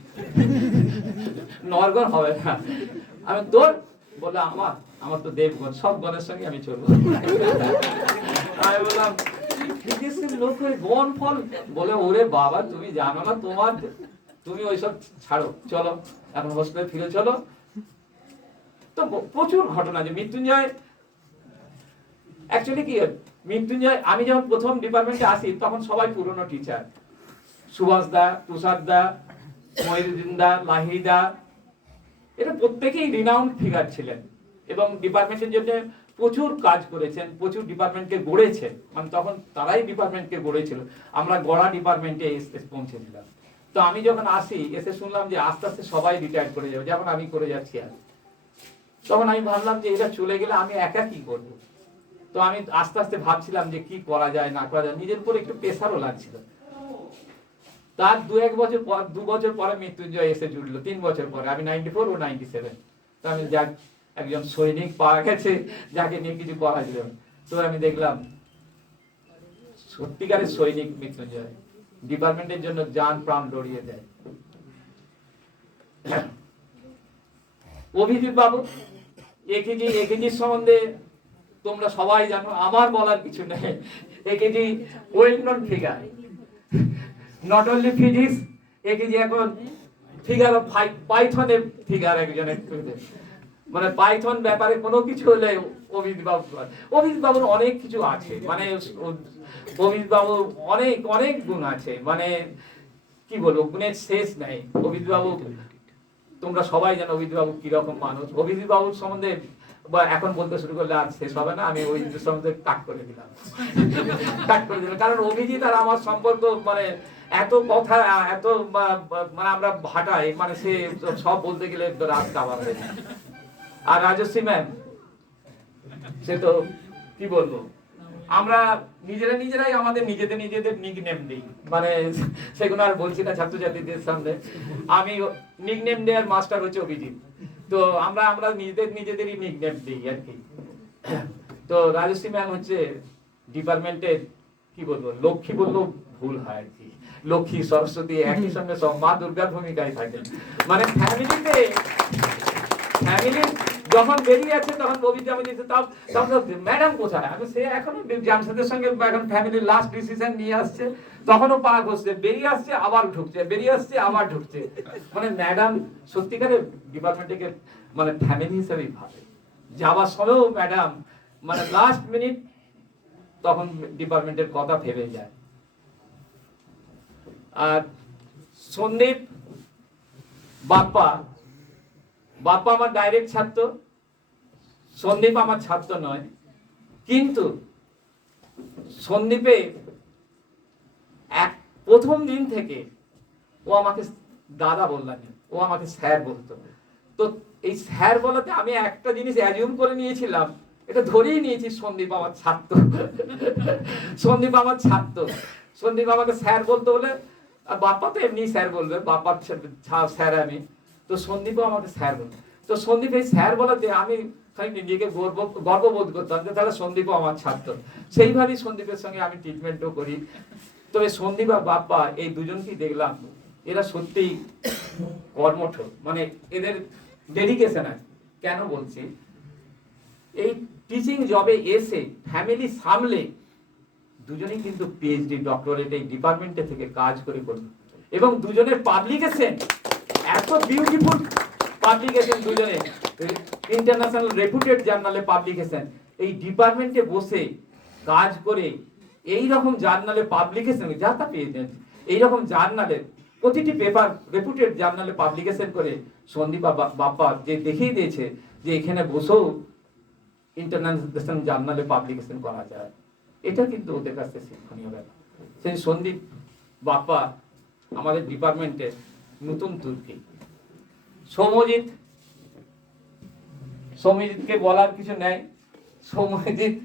নরগন হবে না। আমি তোর বললাম আমার তো দেবগণ, সব গণের সঙ্গে আমি চলবো। আমি বললাম লোক গন ফল, বলে ওরে বাবা তুমি জানো না, তুমি ওইসব ছাড়ো, চলো এখন হোস্টেলে ফিরে চলো। তো প্রচুর ঘটনা যে মৃত্যুঞ্জয় অ্যাকচুয়ালি কি মৃত্যুঞ্জয়, আমি যখন প্রথম ডিপার্টমেন্টে আসি তখন সবাই পুরনো টিচার, সুভাষ দা, তুষার দা, মহিউদ্দিন দা, লাহিড়ী দা, এটা প্রত্যেকেই রিনাউন্ড ফিগার ছিলেন এবং ডিপার্টমেন্টের জন্য প্রচুর কাজ করেছেন, প্রচুর ডিপার্টমেন্টকে গড়েছেন। মানে তখন তারাই ডিপার্টমেন্টকে গড়েছিল, আমরা গড়া ডিপার্টমেন্টে পৌঁছেছিলাম। তো আমি যখন আসি, এসে শুনলাম যে আস্তে আস্তে সবাই রিটায়ার করে যাবে, যেমন আমি করে যাচ্ছি। আর তখন আমি ভাবলাম যে এরা চলে গেলে আমি একা কি করবো। তো আমি আস্তে আস্তে ভাবছিলাম যে কি করা যায় না করা যায়, নিজের উপর একটু প্রেসারও লাগছিল। তার 2 বছর পরে মৃত্যুঞ্জয় এসে জুড়লো, 3 বছর পরে, আমি 94 ও 97। তো আমি যাক একজন সৈনিক পাওয়া গেছে যাকে নিয়ে কিছু করা যাবে। তো আমি দেখলাম সত্যিকারের সৈনিক মৃত্যুঞ্জয়, ডিপার্টমেন্টের জন্য জান প্রাণ লড়িয়ে দেয়। অভিজিৎ বাবু একেজির সম্বন্ধে তোমরা সবাই জানো, আমার বলার কিছু নেই। AKG well known figure, not only physics, AKG এখন ফিগার অফ পাইথনের ফিগার একজনের, মানে পাইথন ব্যাপারে কোনো কিছু হলে অভিজিৎ বাবুর অনেক কিছু আছে, মানে অভিজিৎ বাবুর অনেক অনেক গুণ আছে, মানে কি বলবো, গুণের শেষ নেই। অভিজিৎ বাবু তোমরা সবাই জানো অভিজিৎ বাবু কিরকম মানুষ। অভিজিৎ বাবুর সম্বন্ধে এখন বলতে শুরু করলে আর শেষ হবে না, আমি অভিজিৎ সম্বন্ধে কাট করে দিলাম, কারণ অভিজিৎ আর আমার সম্পর্ক মানে এত কথা, এত মানে আমরা ভাটাই, মানে সে সব বলতে গেলে রাত কাবার হয়ে যায়। আর রাজশ্রী ম্যাম, সে তো কি বলবো, আমরা নিজেরাই আমাদের নিজেদের নিকনেম দিই, মানে সেগুলো আর বলছি না ছাত্রছাত্রীদের সামনে। আমি নিকনেম দেওয়ার মাস্টার হচ্ছে অভিজিৎ। তো আমরা নিজেদেরই নিকনেম দিই আর কি। তো রাজশ্রী ম্যাম হচ্ছে ডিপার্টমেন্টের কি বলবো, লক্ষ্মী বললেও ভুল হয় আর কি, লক্ষ্মী সরস্বতী একই সঙ্গে সব মা দুর্গার ভূমিকায় থাকেন। মানে ফ্যামিলি যখন বেরিয়ে আছে তখন অভিজ্ঞতা দিচ্ছে, তখন ম্যাডাম কোথায়, আমি সে এখনো জামশেদের সঙ্গে এখন ফ্যামিলির লাস্ট ডিসিশন নিয়ে আসছে, তখনও পা ঘষছে, বেরিয়ে আসছে আবার ঢুকছে, বেরিয়ে আসছে আবার ঢুকছে। মানে ম্যাডাম সত্যিকারের ডিপার্টমেন্টকে মানে ফ্যামিলি হিসেবেই ভাবে। যাওয়ার সময়ও ম্যাডাম মানে লাস্ট মিনিট তখন ডিপার্টমেন্টের কথা ভেবে যায়। আর সন্দীপ বাপ্পা আমার ডাইরেক্ট ছাত্র, সন্দীপ আমার ছাত্র নয়, কিন্তু সন্দীপে প্রথম দিন থেকে ও আমাকে দাদা বললাম, ও আমাকে স্যার বলতো। তো এই স্যার বলাতে আমি একটা জিনিস অ্যাজিউম করে নিয়েছিলাম, এটা ধরেই নিয়েছি সন্দীপ আমার ছাত্র। সন্দীপ আমাকে স্যার বলতো বলে, আর বাপ্পা তো এমনি স্যার বলবে, বাপ্পার স্যার আমি। তো সন্দীপও আমাকে স্যার বলতো। তো সন্দীপ এই স্যার বলাতে আমি নিজেকে গর্ববোধ করতাম যে তাহলে সন্দীপও আমার ছাত্র। সেইভাবেই সন্দীপের সঙ্গে আমি ট্রিটমেন্টও করি। তবে সন্দীপ আর বাপ্পা এই দুজনকেই দেখলাম, এরা সত্যি কর্মঠ, মানে এদের ডেডিকেশন আছে। কেন বলছি, এই টিচিং জবে এসে ফ্যামিলি সামলে দুজনেই কিন্তু পিএইচডি ডক্টরেট এই ডিপার্টমেন্টে থেকে কাজ করে করল, এবং দুজনের পাবলিকেশন এত বিউটিফুল পাবলিকেশন, দুজনে ইন্টারন্যাশনাল রেপুটেড জার্নালে পাবলিকেশন। এই ডিপার্টমেন্টে বসে কাজ করে এই রকম জার্নালে পাবলিকেশন যা তা পেয়েছেন, এইরকম জার্নালে প্রতিটি পেপার রেপুটেড জার্নালে পাবলিকেশন করে সন্দীপ বাপ্পা যে দেখিয়ে দিয়েছে যে এখানে বসেও ইন্টারন্যাশনাল জার্নালে পাবলিকেশন করা যায়। এটা কিন্তু ওদের কাছে শিক্ষণীয় ব্যাপার। সেই সন্দীপ বাপ্পা আমাদের ডিপার্টমেন্টের নতুন তুর্কি। সৌম্যজিৎকে বলার কিছু নেই। সৌম্যজিৎ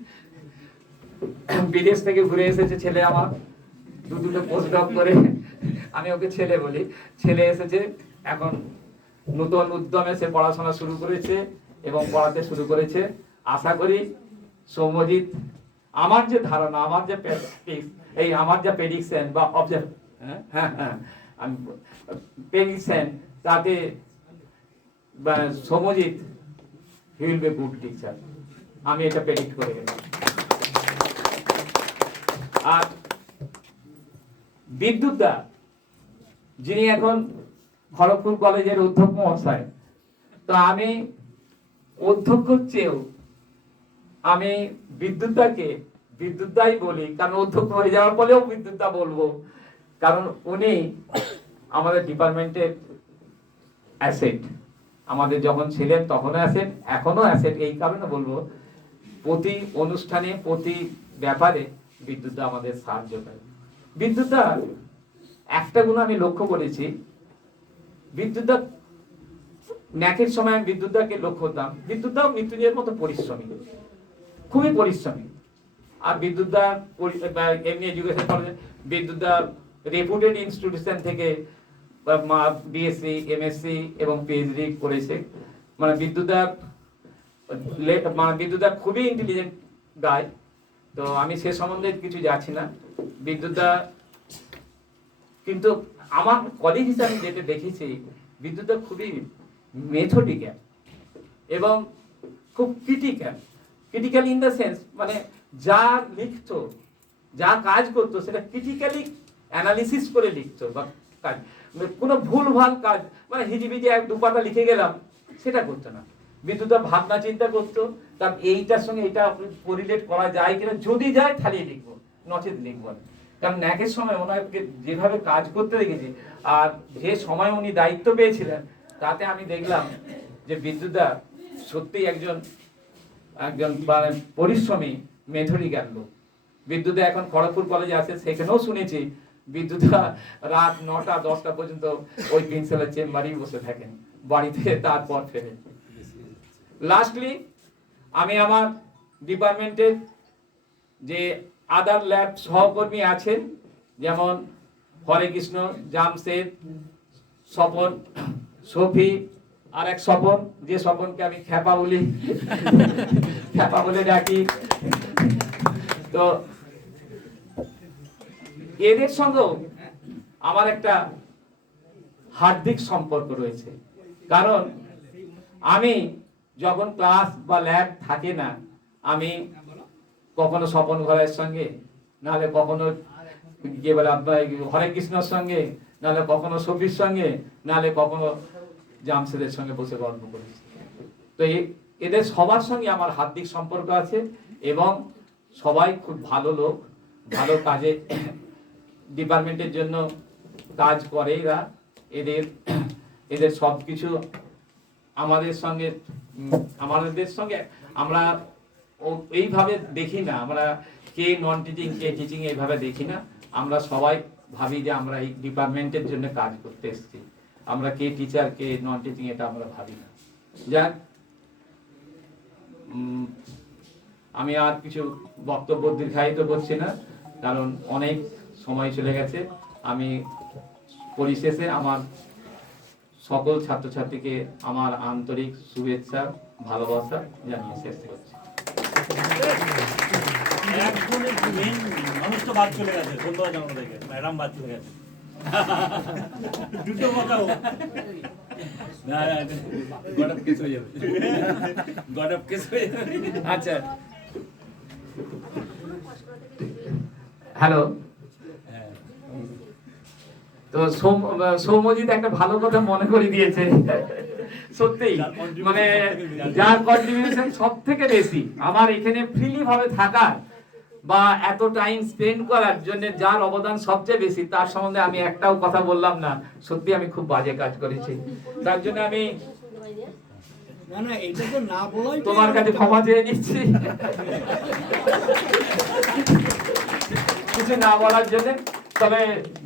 বিদেশ থেকে ঘুরে এসেছে, ছেলে আমার দুটো পোস্ট ডক করে, আমি ওকে ছেলে বলি, ছেলে এসেছে, এখন নতুন উদ্যমে সে পড়াশোনা শুরু করেছে এবং পড়াতে শুরু করেছে। আশা করি সৌম্যজিৎ, আমার যে ধারণা, আমার যে আমার যে প্রেডিকশন বা অবজার্ভ, আমি প্রেডিকশন, তাতে Soumyajit he will be good teacher, আমি এটা প্রেডিক্ট করে গেলাম। আর বিদ্যুৎ দা, যিনি এখন খড়গপুর কলেজের অধ্যক্ষ মহাশয়, তো আমি অধ্যক্ষর চেয়েও আমি বিদ্যুৎদাই বলি, কারণ অধ্যক্ষ হয়ে যাওয়ার পরেও বিদ্যুৎদা বলবো, কারণ উনি আমাদের ডিপার্টমেন্টের অ্যাসেট, আমাদের যখন ছিলেন তখন অ্যাসেট, এখনো অ্যাসেট। এই কারণে বলবো, প্রতি অনুষ্ঠানে প্রতি ব্যাপারে বিদ্যুৎদা আমাদের সাহায্য করে। বিদ্যুৎদা একটা গুণ আমি লক্ষ্য করেছি, বিদ্যুৎদা ন্যাকের সময় আমি বিদ্যুৎদাকে লক্ষ্য করতাম, বিদ্যুৎদাও মৃত্যুঞ্জয়ের মতো পরিশ্রমী, খুবই পরিশ্রমী। আর বিদ্যুৎদা এমনি এডুকেশন কলেজে, বিদ্যুৎদা রেপুটেড ইনস্টিটিউশন থেকে বিএসসি, এমএসসি এবং পিএইচডি করেছে। মানে বিদ্যুৎদা খুবই ইন্টেলিজেন্ট গায়, তো আমি সে সম্বন্ধে কিছু যাচ্ছি না। বিদ্যুৎদা কিন্তু আমার কলিগ হিসাবে যেটা দেখেছি, বিদ্যুৎদা খুবই মেথডিক্যাল এবং খুব ক্রিটিক্যাল ইন দ্য সেন্স, মানে যা লিখতো, যা কাজ করতো, সেটা ক্রিটিক্যালি অ্যানালিসিস করে লিখতো, বা কাজ কোনো ভুলভাল কাজ, মানে হিজিবিজি এক দু পাতা লিখে গেলাম, সেটা করতো না। বিদ্যুৎদা ভাবনা চিন্তা করতো, তার এইটার সঙ্গে এটা কোরিলেট করা যায় কিনা, যদি যায় তাহলে লিখবো, নচেত লিখবো না। কারণ ন্যাকের সময় ওনাকে যেভাবে কাজ করতে দেখেছি, আর যে সময় উনি দায়িত্ব পেয়েছিলেন, তাতে আমি দেখলাম যে বিদ্যুৎদা সত্যিই একজন পরিশ্রমী মেথডিক্যাল লোক। বিদ্যুৎদা এখন খড়গপুর কলেজে আছে, সেখানেও শুনেছি বিদ্যুৎদা রাত 9টা 10টা পর্যন্ত ওই প্রিন্সিপালের চেম্বারেই বসে থাকেন, বাড়িতে তারপর ফেরেন। লাস্টলি আমি আমার ডিপার্টমেন্টের যে আদার ল্যাব সহকর্মী আছেন, যেমন হরে কৃষ্ণ, জামশেদ, স্বপন, সফি, আর এক স্বপন, যে স্বপনকে আমি খ্যাপা বলে ডাকি, তো এদের সঙ্গেও আমার একটা হার্দিক সম্পর্ক রয়েছে। কারণ আমি যখন ক্লাস বা ল্যাব থাকে না, আমি কখনো স্বপন ঘরের সঙ্গে, নাহলে কখনো হরে কৃষ্ণর সঙ্গে, নাহলে কখনো সফির সঙ্গে, নাহলে কখনো জামশেদের সঙ্গে বসে গল্প করেছি। তো এদের সবার সঙ্গে আমার হার্দিক সম্পর্ক আছে এবং সবাই খুব ভালো লোক, ভালো কাজে ডিপার্টমেন্টের জন্য কাজ করে এরা। এদের সবকিছু আমাদের সঙ্গে আমরা এইভাবে দেখি না, আমরা কে নন টিচিং কে টিচিং এইভাবে দেখি না। আমরা সবাই ভাবি যে আমরা এই ডিপার্টমেন্টের জন্য কাজ করতে এসেছি, আমরা কে টিচার কে নন টিচিং এটা আমরা ভাবি না। যাক, আমি আর কিছু বক্তব্য দীর্ঘায়িত করছি না, কারণ অনেক সময় চলে গেছে। আমি পরিশেষে আমার সকল ছাত্রছাত্রীকে আমার আন্তরিক শুভেচ্ছা, ভালোবাসা জানিয়ে শেষ করছি। মানুষ তো বাদ চলে গেছে, ধন্যবাদ জানানো থেকে, ম্যাডাম বাদ চলে গেছে। দুটো কথা আচ্ছা, হ্যালো, তো সৌম্যজিৎ একটা ভালো কথা মনে করে দিয়েছে, সত্যি মানে যার কন্ট্রিবিউশন সব থেকে বেশি, আমার এখানে ফ্রিলি ভাবে থাকার বা এত টাইম স্পেন্ড করার জন্য যার অবদান সবচেয়ে বেশি, তার সম্বন্ধে আমি একটাও কথা বললাম না। সত্যি আমি খুব বাজে কাজ করেছি, তার জন্য আমি তোমার কাছে ক্ষমা চেয়ে নিচ্ছি কিছু না বলার জন্য। তবে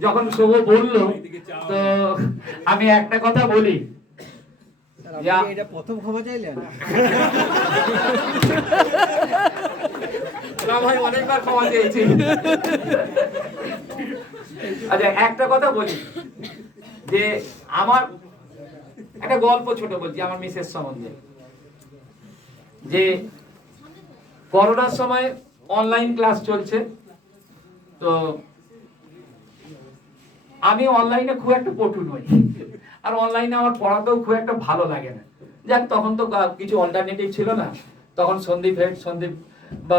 যখন শুভ বললো, তো আমি একটা কথা বলি, या- এটা প্রথম ক্ষমা চাইলেন? না ভাই, অনেকবার ক্ষমা চেয়েছি। আচ্ছা, একটা কথা বলি যে আমার একটা গল্প ছোট বলছি আমার মিসেস সম্বন্ধে। যে করোনার সময় অনলাইন ক্লাস চলছে, তো আমি অনলাইনে খুব একটা পটু নই, আর অনলাইনে আমার পড়াতেও খুব একটা ভালো লাগে না। যাক, তখন তো কিছু অল্টারনেটিভ ছিল না। তখন সন্দীপ বা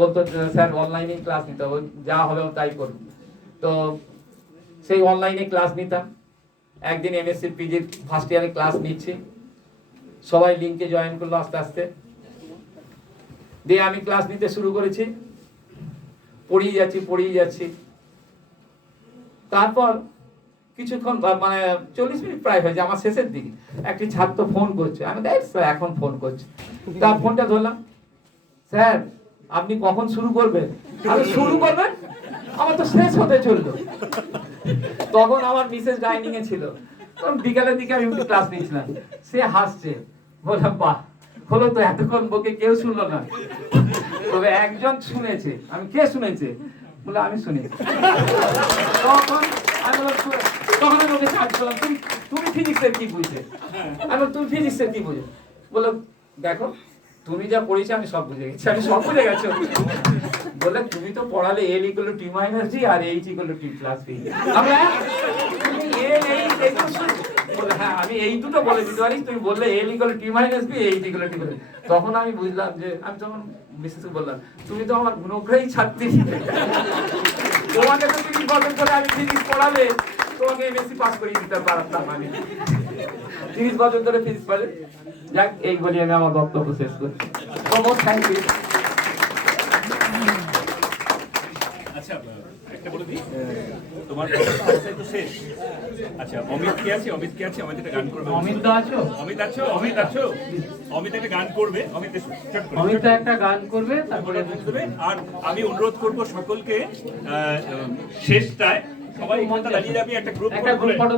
বলতো স্যার অনলাইনে ক্লাস নিতে হবে, যা হবে তাই করুন। তো সেই অনলাইনে ক্লাস নিতাম। একদিন এমএসসি পিজি ফার্স্ট ইয়ারে ক্লাস নিচ্ছি, সবাই লিঙ্কে জয়েন করলো আস্তে আস্তে। দিয়ে আমি ক্লাস নিতে শুরু করেছি, পড়িয়ে যাচ্ছি। তারপর কিছুক্ষণ মানে 40 মিনিট প্রায় হয়েছে, আমার শেষের দিকে একটি ছাত্র ফোন করছে। আমি দেখ স্যার এখন ফোন করছে। তার ফোনটা ধরলাম, স্যার আপনি কখন শুরু করবেন? আমি শুরু করবেন, আমার তো শেষ হতে চললো। তখন আমার মিসেস ডাইনিং এ ছিল, তখন বিকালের দিকে আমি ক্লাস নিয়েছিলাম। সে হাসছে, বললাম বাহ, হলো তো, এতক্ষণ বকে কেউ শুনলো না, তবে একজন শুনেছে। আমি, কে শুনেছে? বলে আমি শুনেছি। তখন আমি বললাম, তখন আমি ওকে কাজ করলাম, তুমি ফিজিক্সের কি বুঝে? আমি বললাম, তুমি ফিজিক্সের কি বুঝে? বললো দেখো, তুমি যা পড়েছো আমি সব বুঝে গেছি। আমি সব বুঝে গেছো? বলে তুমি তো পড়ালে L = T - G আর H = T + V। আমরা তুমি L H বলে হ্যাঁ, আমি এই দুটো বলে দিতে পারি। তুমি বললে L = T - B, H = T + V। তখন আমি বুঝলাম যে, আমি তখন মিসেসকে বললাম, তুমি তো আমার গুণগ্রাহী ছাত্রী, তোমাকে তো 30 বছর ধরে আমি ফিজিক্স পড়ালে তোমাকে এমএসসি পাস করিয়ে দিতে পারতাম। আমি 30 বছর ধরে ফিজিক্স পড়ে। যাক, এই বলি আমি আমার বক্তব্য শেষ করছি। Thank you. আচ্ছা, একটা বলে দিই, তোমার পড়াশোনা তো শেষ। আচ্ছা, অমিত কি আছে? অমিত একটা গান করবে। অমিত তো আছো? অমিত একটা গান করবে। অমিত একটা গান করবে, তারপরে দেবে। আর আমি অনুরোধ করব সকলকে শেষটায় সবাই দাঁড়িয়ে যাবে, একটা গ্রুপ ফটো